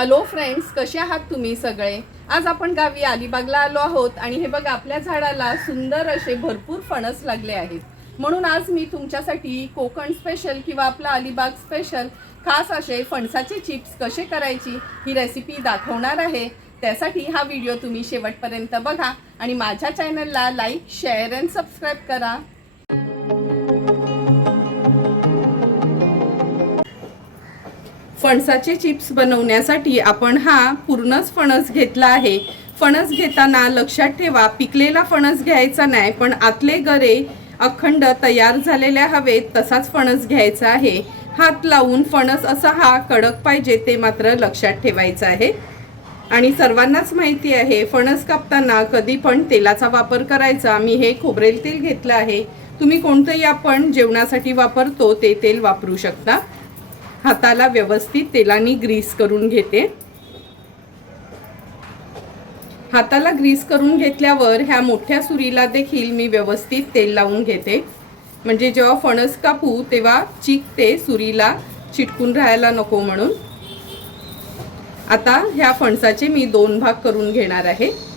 Hello friends, कसे आहात तुम्ही सगळे? आज आपण गावी अलिबागला आलो आहोत आणि हे बघा आपल्या झाडाला सुंदर असे भरपूर फणस लागले आहेत. म्हणून आज मी तुमच्यासाठी कोकण स्पेशल किंवा आपला अलिबाग स्पेशल खास असे फणसाचे चिप्स कसे करायची ही रेसिपी दाखवणार आहे. त्यासाठी हा व्हिडिओ तुम्ही शेवटपर्यंत बघा आणि माझ्या चॅनलला लाईक, शेअर अँड सबस्क्राईब करा. फणसाचे चिप्स बनवण्यासाठी आपण हा पूर्णच फणस घेतला आहे. फणस घेताना लक्षात ठेवा, पिकलेला फणस घ्यायचा नाही, पण आतले गरे अखंड तयार झालेल्या हवेत तसाच फणस घ्यायचा आहे. हात लावून फणस असा हा कडक पाहिजे ते मात्र लक्षात ठेवायचं आहे. आणि सर्वांनाच माहिती आहे, फणस कापताना कधी पण तेलाचा वापर करायचा. मी हे खोबरेल तेल घेतलं आहे. तुम्ही कोणतंही आपण जेवणासाठी वापरतो ते तेल वापरू शकता. हाताला व्यवस्थित तेलाने ग्रीस करून घेते. हाताला ग्रीस करून घेतल्यावर ह्या मोठ्या सुरीला देखील मी व्यवस्थित तेल लावून घेते, म्हणजे जेव्हा फणस कापू तेव्हा चीक ते सुरीला चिटकून राहायला नको म्हणून. आता ह्या फणसाचे मी 2 भाग करून घेणार आहे.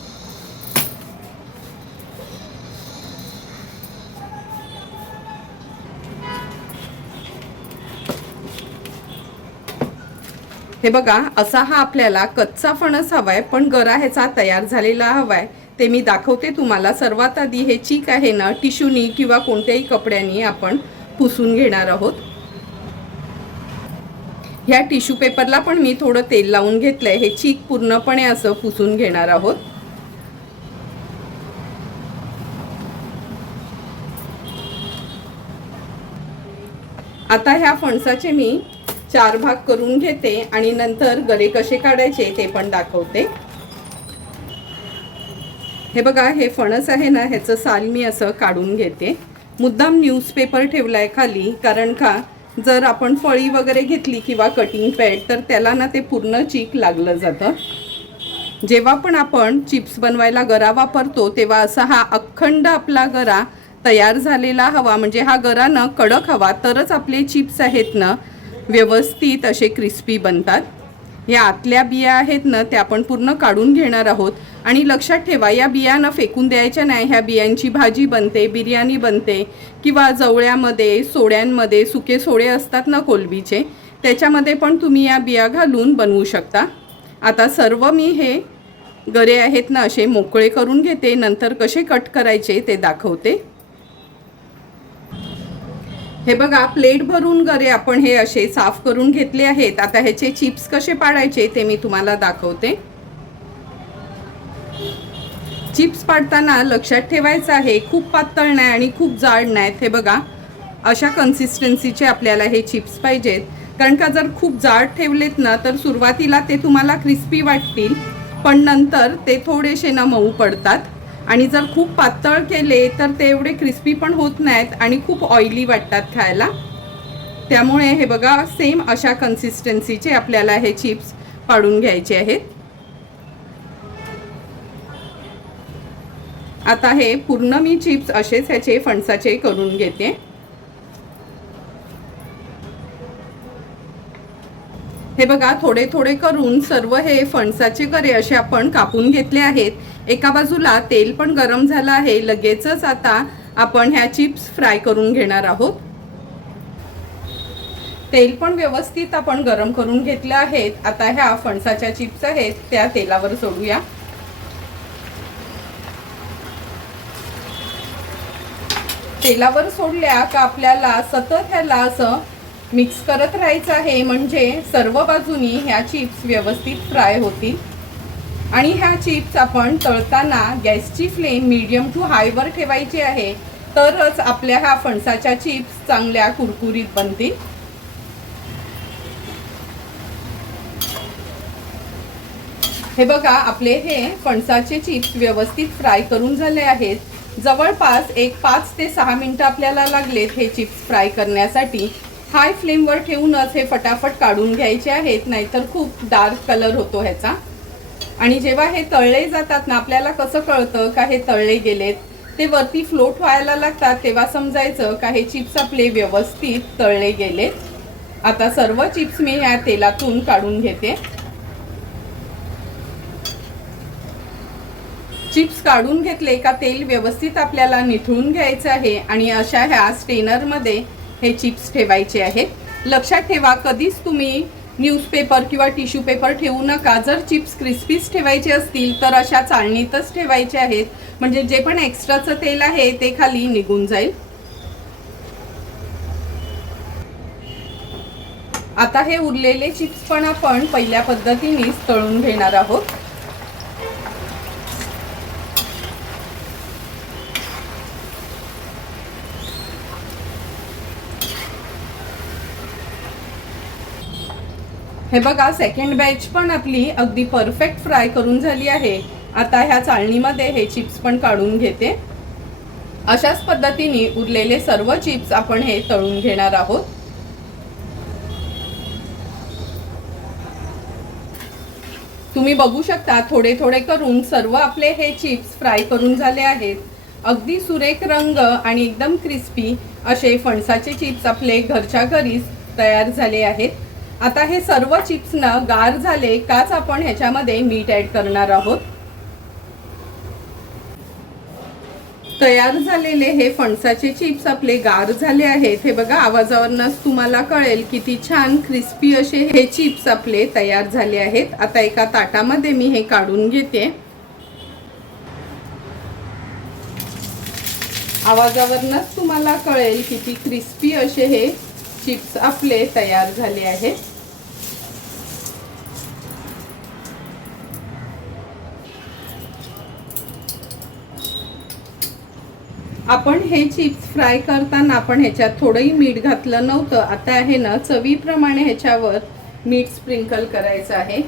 हे बघा, असा हा आपल्याला कच्चा फणस हवाय, पण गरा ह्याचा तयार झालेला हवाय. ते मी दाखवते तुम्हाला. सर्वात आधी हे चीक आहे ना, टिश्यूनी किंवा कोणत्याही कपड्यानी आपण पुसून घेणार आहोत. ह्या टिश्यू पेपरला पण मी थोडं तेल लावून घेतलंय. हे चीक पूर्णपणे असं पुसून घेणार आहोत. आता ह्या फणसाचे मी 4 भाग करून घेते आणि नंतर गरे कसे काढायचे ते पण दाखवते. हे बघा, हे फणस आहे ना, ह्याचं साल मी असं काढून घेते. मुद्दाम न्यूजपेपर ठेवलाय खाली, कारण का जर आपण फळी वगैरे घेतली किंवा कटिंग पॅड तर त्याला ना ते पूर्ण चीक लागलं जातं. जेव्हा पण आपण चिप्स बनवायला गरा वापरतो तेव्हा असा हा अखंड आपला गरा तयार झालेला हवा, म्हणजे हा गरा न कडक हवा, तरच आपले चिप्स आहेत ना व्यवस्थित असे क्रिस्पी बनतात. या आतल्या बिया आहेत ना त्या आपण पूर्ण काढून घेणार आहोत. आणि लक्षात ठेवा, या बिया न फेकून द्यायच्या नाही. ह्या बियांची भाजी बनते, बिर्याणी बनते, किंवा जवळ्यामध्ये, सोड्यांमध्ये सुके सोडे असतात ना कोलबीचे, त्याच्यामध्ये पण तुम्ही या बिया घालून बनवू शकता. आता सर्व मी हे गरे आहेत ना असे मोकळे करून घेते. नंतर कसे कट करायचे ते दाखवते. हे बघा, प्लेट भरून गरे आपण हे असे साफ करून घेतले आहेत. आता ह्याचे चिप्स कसे पाडायचे ते मी तुम्हाला दाखवते. चिप्स पाडताना लक्षात ठेवायचं आहे, खूप पातळ नाही आणि खूप जाड नाहीत. हे बघा, अशा कन्सिस्टन्सीचे आपल्याला हे चिप्स पाहिजेत. कारण का जर खूप जाड ठेवलेत ना तर सुरुवातीला ते तुम्हाला क्रिस्पी वाटतील, पण नंतर ते थोडेसे ना मऊ पडतात. आणि जर खूप पातळ केले तर ते एवढे क्रिस्पी पण होत नाहीत आणि खूप ऑइली वाटतात खायला. त्यामुळे हे बघा, सेम अशा कन्सिस्टन्सीचे आपल्याला हे चिप्स पाडून घ्यायचे आहेत. आता हे पूर्ण मी चिप्स असेच ह्याचे फणसाचे करून घेते. हे बघा, थोडे थोडे करून सर्व हे फणसाचे गरे असे आपण कापून घेतले आहेत. एका बाजूला तेल पण गरम झालं आहे. लगेचच आता आपण ह्या चिप्स फ्राय करून घेणार आहोत. तेल पण व्यवस्थित आपण गरम करून घेतले आहेत. आता ह्या फणसाच्या चिप्स आहेत त्या तेलावर सोडूया. तेलावर सोडल्या का आपल्याला सतत ह्याला असं मिक्स करत राहायचं आहे, म्हणजे सर्व बाजूनी ह्या चिप्स व्यवस्थित फ्राय होतील. आणि ह्या चिप्स आपण तळताना गॅसची फ्लेम मीडियम टू हायवर ठेवायची आहे, तरच आपल्या ह्या फणसाच्या चिप्स चांगल्या कुरकुरीत बनतील. हे बघा, आपले हे फणसाचे चिप्स व्यवस्थित फ्राय करून झाले आहेत. जवळपास एक 5 ते 6 मिनिटं आपल्याला लागलेत हे चिप्स फ्राय करण्यासाठी. हाय फ्लेमवर ठेवूनच हे फटाफट काढून घ्यायचे आहेत, नाहीतर खूप डार्क कलर होतो ह्याचा. आणि जेव्हा हे तळले जातात ना, आपल्याला कसं कळतं का हे तळले गेलेत? ते वरती फ्लोट व्हायला लागतात, तेव्हा समजायचं का हे चिप्स आपले व्यवस्थित तळले गेलेत. आता सर्व चिप्स मी ह्या तेलातून काढून घेते. चिप्स काढून घेतले का तेल व्यवस्थित आपल्याला निथळून घ्यायचं आहे आणि अशा ह्या स्टेनरमध्ये हे चिप्स ठेवायचे आहेत. लक्षात ठेवा, कधीच तुम्ही न्यूजपेपर किंवा टिश्यू पेपर ठेवू नका. जर चिप्स क्रिस्पीच ठेवायचे असतील तर अशा चाळणीतच ठेवायचे आहेत, म्हणजे जे पण एक्स्ट्राचं तेल आहे ते खाली निघून जाईल. आता हे उरलेले चिप्स पण आपण पहिल्या पद्धतीनेच तळून घेणार आहोत. हे बघा, सेकंड बॅच पण आपली अगदी परफेक्ट फ्राय करून झाली आहे. आता ह्या चाळणीमध्ये हे चिप्स पण काढून घेते. अशाच पद्धतीने उरलेले सर्व चिप्स आपण हे तळून घेणार आहोत. तुम्ही बघू शकता, थोडे थोडे करून सर्व आपले हे चिप्स फ्राय करून झाले आहेत. अगदी सुरेख रंग आणि एकदम क्रिस्पी असे फणसाचे चिप्स आपले घरच्या घरीच तयार झाले आहेत. आता हे सर्व चिप्स ना गार झाले काच आपण ह्याच्यामध्ये मीठ ॲड करणार आहोत. तयार झालेले हे फणसाचे चिप्स आपले गार झाले आहेत. हे बघा, आवाजावरूनच तुम्हाला कळेल किती छान क्रिस्पी असे हे चिप्स आपले तयार झाले आहेत. आता एका ताटामध्ये मी हे काढून घेते. आवाजावरूनच तुम्हाला कळेल किती क्रिस्पी असे हे चिप्स आपले तयार झाले आहेत. आपण हे चिप्स फ्राय करताना आपण ह्याच्यात थोडंही मीठ घातलं नव्हतं. आता आहे ना, चवीप्रमाणे ह्याच्यावर मीठ स्प्रिंकल करायचं आहे.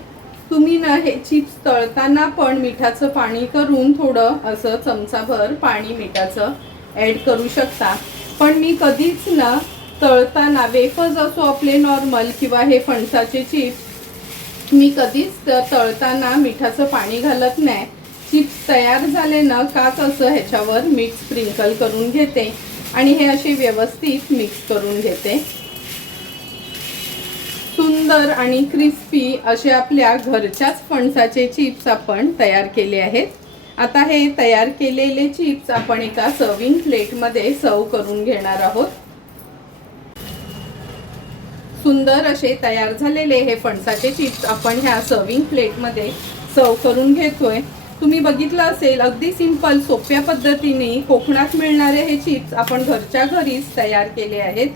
तुम्ही ना हे चिप्स तळताना पण मिठाचं पाणी करून थोडं असं चमचाभर पाणी मिठाचं ॲड करू शकता. पण मी कधीच ना तळताना वेफर्स असो आपले नॉर्मल किंवा हे फणसाचे चिप्स मी कधीच तळताना मिठाचं पाणी घालत नाही. चिप्स तयार झाले ना काच असं ह्याच्यावर मीठ स्प्रिंकल करून घेते आणि हे असे व्यवस्थित मिक्स करून घेते. सुंदर आणि क्रिस्पी असे आपल्या घरच्याच फणसाचे चिप्स आपण तयार केले आहेत. आता हे तयार केलेले चिप्स आपण एका सर्विंग प्लेटमध्ये सर्व करून घेणार आहोत. सुंदर असे तयार झालेले हे फणसाचे चिप्स आपण ह्या सर्विंग प्लेटमध्ये सर्व करून घेतोय. तुम्ही बघितलं असेल, अगदी सिंपल सोप्या पद्धतीने कोकणात मिळणारे हे चिप्स आपण घरच्या घरीच तयार केले आहेत.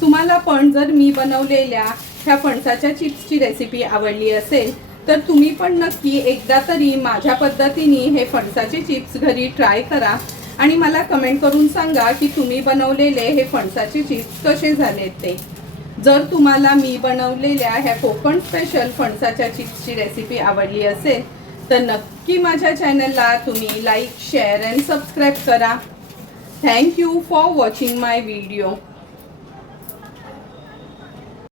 तुम्हाला पण जर मी बनवलेल्या ह्या फणसाच्या चिप्सची रेसिपी आवडली असेल तर तुम्ही पण नक्की एकदा तरी माझ्या पद्धतीने हे फणसाचे चिप्स घरी ट्राय करा आणि मला कमेंट करून सांगा की तुम्ही बनवलेले हे फणसाचे चिप्स कसे झालेत ते. जर तुम्हाला मी बनवलेल्या ह्या कोकण स्पेशल फणसाच्या चिप्सची रेसिपी आवडली असेल तर नक्की माझ्या चॅनलला तुम्ही लाईक, शेअर अँड सबस्क्राईब करा. Thank you for watching my video.